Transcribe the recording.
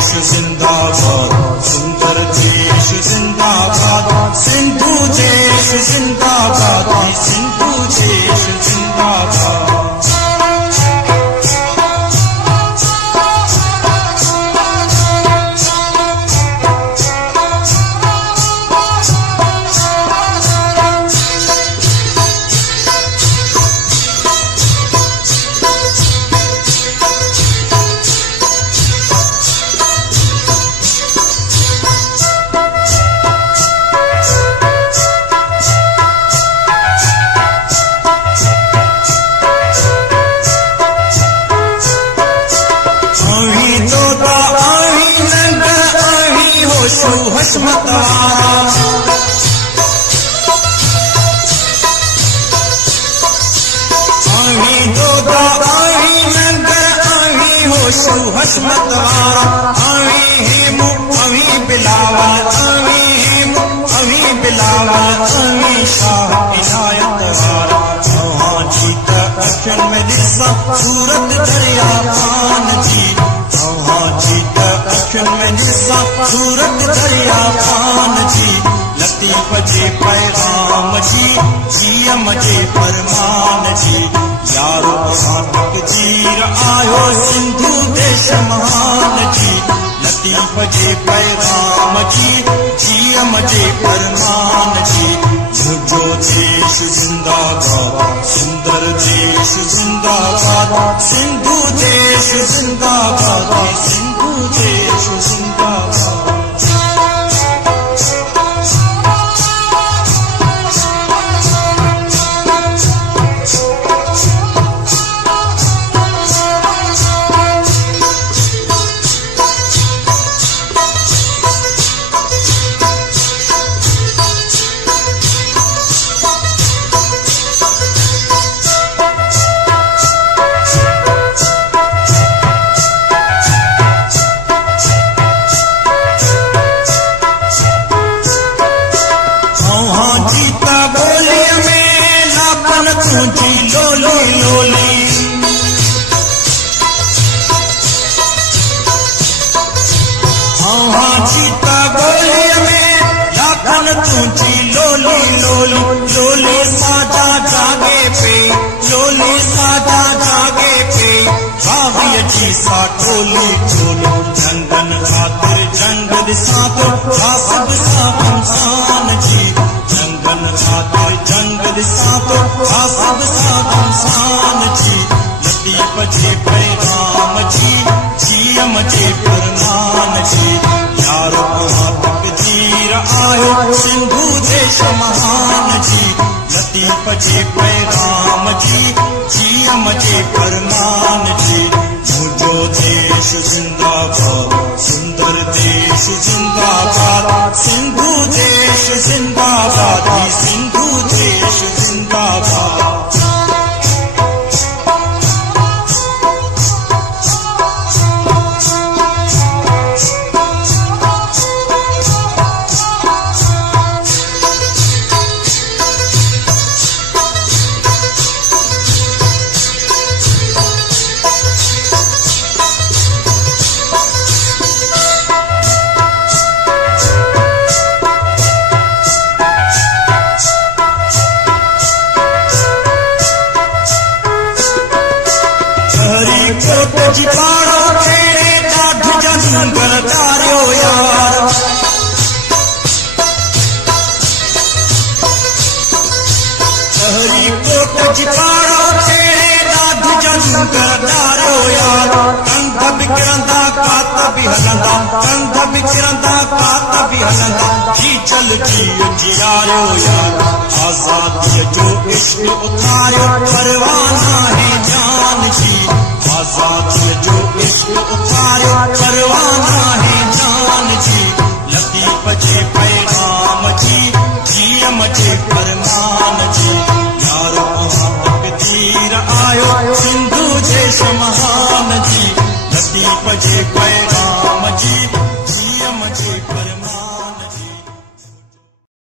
देश जिंदाबाद, सुंदर देश जिंदाबाद, सिंधु देश जिंदाबाद, सिंधु देश जिंदाबाद। हशमत आही दोदा आही नंग आही होशु हशमत आही हेमु आही बिलावल आही हेमु आही बिलावल आही शाह इनायत वाला वहाँ जीत अखिन में दिसा सूरत दरिया पान जी, वहाँ जीत अखिन में दिसा सूरत दरिया पान जी। लतीफ जे पैगाम जी, जीएम जे फरमान जी, यारो सातक जीर आयो सिंधु देश महान जी। लतीफ जे पैगाम जी, जीएम जे फरमान जी। मुझो देश जिंदाबाद, सुंदर देश जिंदाबाद, सिंधु देश जिंदाबाद, सिंधु देश जिंदाबाद। लोली लोली हाँ जीता गोलिया में लाखन तुझी लोली लोली। लोली साजा जागे पे, लोली साजा जागे पे, बागी जी सा टोली टोली। जंगन खातिर जंग दिशा तो हासब सा इंसान जी, जंगन खातिर जंग दिशा तो हासब सा इंसान जी। लतीफ जे पैगाम जी, जीएम जे फरमान जी, यारो तक जीर आयो सिंधु देश महान जी। लतीफ जे पैगाम जी, जीएम जे फरमान जी। मुझो देश जिंदाबाद, सुंदर देश जिंदाबाद, सिंधु देश जिंदाबाद, सिंधु देश जिंदाबाद। जी पाड़ो तेरे ॾाढ जंगल तारियो यार, हरी कोट जी पाड़ो तेरे ॾाढ जंगल तारियो यार। कंध बिकिरंदा कात बि हलंदा, कंध बिकिरंदा कात बि हलंदा, जी चल जी जियारियो यार। आज़ादीअ जो इश्क उथारियो परवान